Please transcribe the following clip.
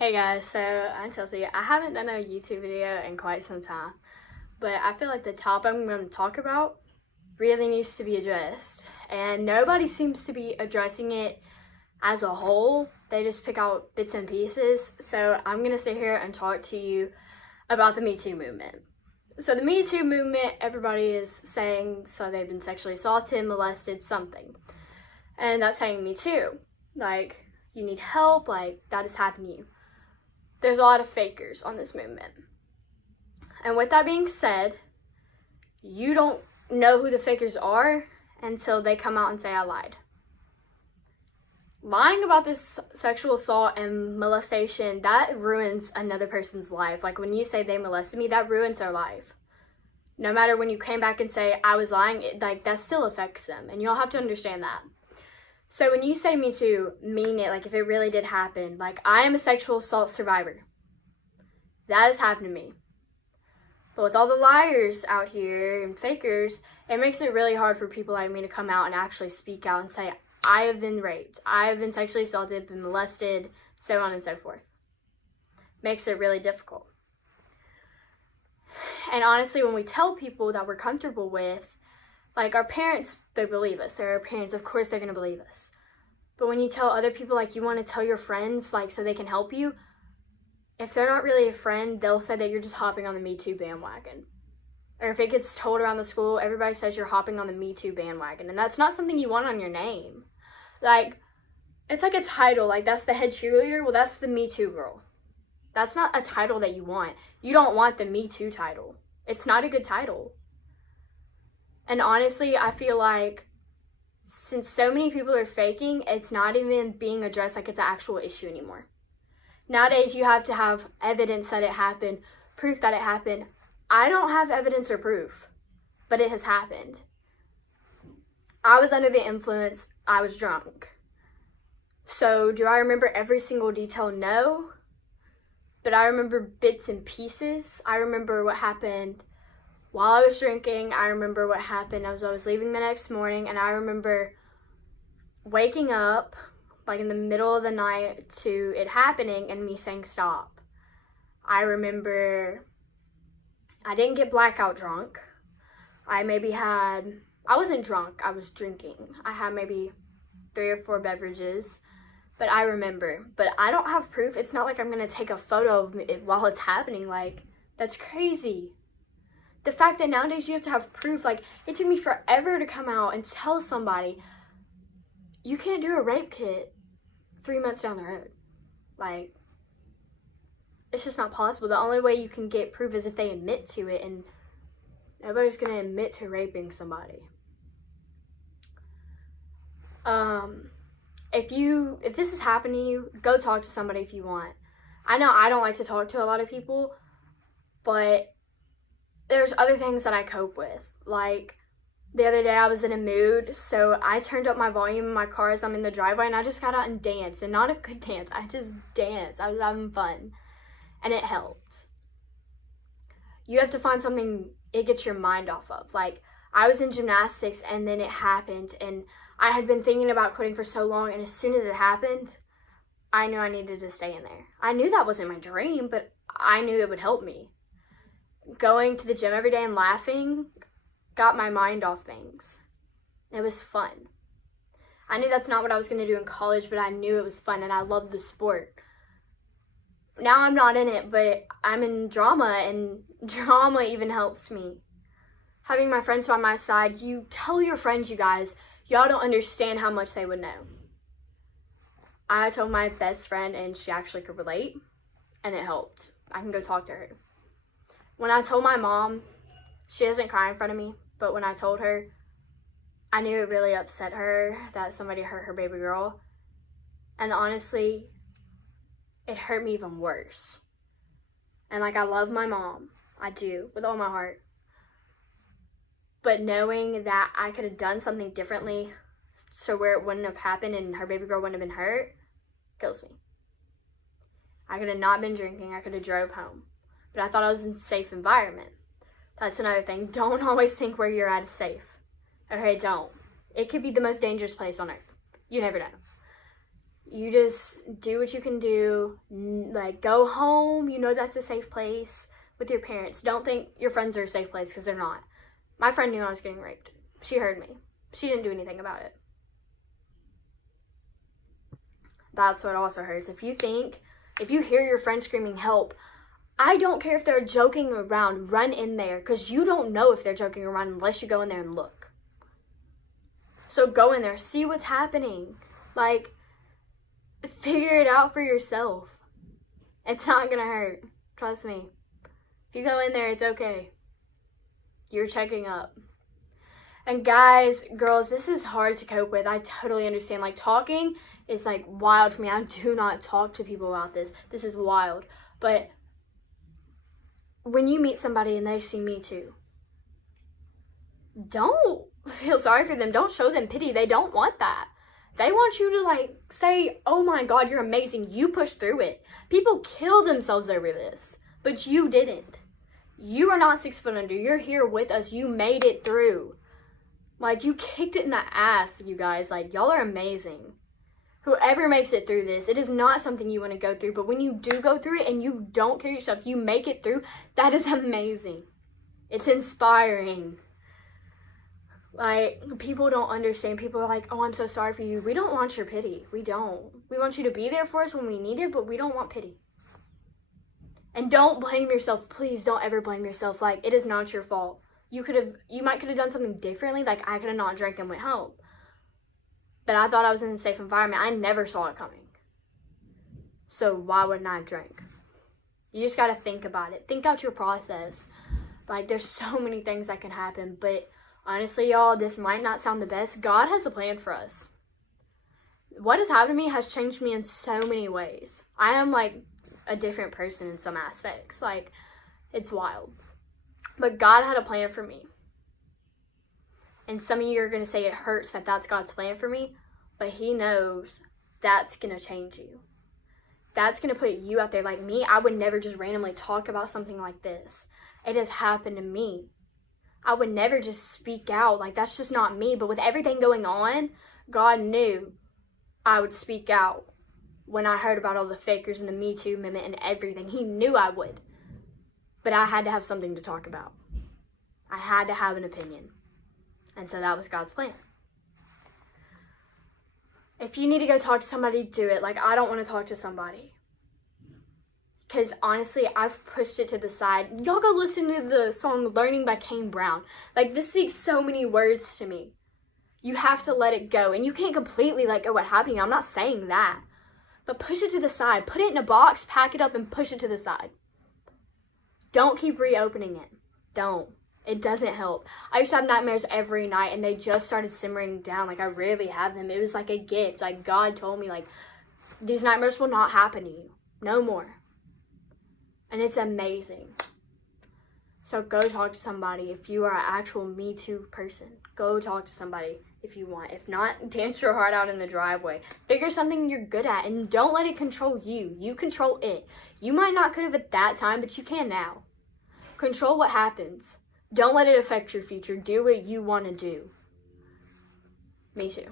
Hey guys, so I'm Chelsea. I haven't done a YouTube video in quite some time, but I feel like the topic I'm going to talk about really needs to be addressed, and nobody seems to be addressing it as a whole. They just pick out bits and pieces. So I'm going to sit here and talk to you about the Me Too movement. So the Me Too movement, everybody is saying, so they've been sexually assaulted, molested, something. And that's saying Me Too. Like, you need help, like, that has happened to you. There's a lot of fakers on this movement. And with that being said, you don't know who the fakers are until they come out and say I lied. Lying about this sexual assault and molestation, that ruins another person's life. Like when you say they molested me, that ruins their life. No matter when you came back and say I was lying, that still affects them. And you'll have to understand that. So when you say Me Too, mean it, like if it really did happen. Like I am a sexual assault survivor. That has happened to me. But with all the liars out here and fakers, it makes it really hard for people like me to come out and actually speak out and say, I have been raped, I have been sexually assaulted, been molested, so on and so forth. Makes it really difficult. And honestly, when we tell people that we're comfortable with, like our parents, they believe us. They're our parents, of course they're going to believe us. But when you tell other people, like you want to tell your friends, like so they can help you, if they're not really a friend, they'll say that you're just hopping on the Me Too bandwagon. Or if it gets told around the school, everybody says you're hopping on the Me Too bandwagon. And that's not something you want on your name. Like, it's like a title, like that's the head cheerleader, well that's the Me Too girl. That's not a title that you want. You don't want the Me Too title. It's not a good title. And honestly, I feel like since so many people are faking, it's not even being addressed like it's an actual issue anymore. Nowadays, you have to have evidence that it happened, proof that it happened. I don't have evidence or proof, but it has happened. I was under the influence. I was drunk. So do I remember every single detail? No. But I remember bits and pieces. I remember what happened while I was drinking. I remember what happened as I was leaving the next morning. And I remember waking up like in the middle of the night to it happening and me saying stop. I remember I didn't get blackout drunk. I wasn't drunk, I was drinking. I had maybe 3 or 4 beverages, but I remember. But I don't have proof. It's not like I'm gonna take a photo of it while it's happening. Like, that's crazy. The fact that nowadays you have to have proof, like, it took me forever to come out and tell somebody, you can't do a rape kit 3 months down the road. Like, it's just not possible. The only way you can get proof is if they admit to it, and nobody's gonna admit to raping somebody. If this has happened to you, go talk to somebody if you want. I know I don't like to talk to a lot of people, but there's other things that I cope with. Like, the other day I was in a mood, so I turned up my volume in my car as I'm in the driveway, and I just got out and danced. And not a good dance, I just danced. I was having fun, and it helped. You have to find something it gets your mind off of. Like, I was in gymnastics, and then it happened, and I had been thinking about quitting for so long, and as soon as it happened, I knew I needed to stay in there. I knew that wasn't my dream, but I knew it would help me. Going to the gym every day and laughing got my mind off things. It was fun. I knew that's not what I was going to do in college, but I knew it was fun, and I loved the sport. Now I'm not in it, but I'm in drama, and drama even helps me. Having my friends by my side, you tell your friends, you guys, y'all don't understand how much they would know. I told my best friend, and she actually could relate, and it helped. I can go talk to her. When I told my mom, she doesn't cry in front of me, but when I told her, I knew it really upset her that somebody hurt her baby girl. And honestly, it hurt me even worse. And like, I love my mom. I do, with all my heart. But knowing that I could have done something differently so where it wouldn't have happened and her baby girl wouldn't have been hurt, kills me. I could have not been drinking. I could have drove home. But I thought I was in a safe environment. That's another thing. Don't always think where you're at is safe. Okay, don't. It could be the most dangerous place on earth. You never know. You just do what you can do. Like, go home. You know that's a safe place with your parents. Don't think your friends are a safe place, because they're not. My friend knew I was getting raped. She heard me. She didn't do anything about it. That's what also hurts. If you hear your friend screaming help, I don't care if they're joking around, run in there, because you don't know if they're joking around unless you go in there and look. So go in there, see what's happening. Like, figure it out for yourself. It's not gonna hurt. Trust me. If you go in there, it's okay. You're checking up. And guys, girls, this is hard to cope with. I totally understand. Like, talking is like wild for me. I do not talk to people about this. This is wild. But when you meet somebody and they see Me Too, don't feel sorry for them. Don't show them pity. They don't want that. They want you to like say, oh my God, you're amazing. You pushed through it. People kill themselves over this, but you didn't. You are not 6 foot under. You're here with us. You made it through. Like, you kicked it in the ass, you guys. Like, y'all are amazing. Whoever makes it through this, it is not something you want to go through, but when you do go through it and you don't kill yourself, you make it through, that is amazing. It's inspiring. Like, people don't understand. People are like, oh, I'm so sorry for you. We don't want your pity. We don't. We want you to be there for us when we need it, but we don't want pity. And don't blame yourself. Please don't ever blame yourself. Like, it is not your fault. You might could have done something differently. Like, I could have not drank and went home. But I thought I was in a safe environment. I never saw it coming. So why wouldn't I drink? You just got to think about it. Think out your process. Like, there's so many things that can happen. But honestly, y'all, this might not sound the best. God has a plan for us. What has happened to me has changed me in so many ways. I am, like, a different person in some aspects. Like, it's wild. But God had a plan for me. And some of you are going to say it hurts that that's God's plan for me. But He knows that's going to change you. That's going to put you out there. Like me, I would never just randomly talk about something like this. It has happened to me. I would never just speak out. Like, that's just not me. But with everything going on, God knew I would speak out when I heard about all the fakers and the Me Too movement and everything. He knew I would. But I had to have something to talk about. I had to have an opinion. And so that was God's plan. If you need to go talk to somebody, do it. Like, I don't want to talk to somebody. Because honestly, I've pushed it to the side. Y'all go listen to the song Learning by Kane Brown. Like, this speaks so many words to me. You have to let it go. And you can't completely let go what happened to you. I'm not saying that. But push it to the side. Put it in a box, pack it up, and push it to the side. Don't keep reopening it. Don't. It doesn't help. I used to have nightmares every night, and they just started simmering down. Like, I rarely have them. It was like a gift. Like, God told me, like, these nightmares will not happen to you. No more. And it's amazing. So go talk to somebody. If you are an actual Me Too person, go talk to somebody if you want. If not, dance your heart out in the driveway. Figure something you're good at, and don't let it control you. You control it. You might not could have at that time, but you can now. Control what happens. Don't let it affect your future. Do what you want to do. Me too.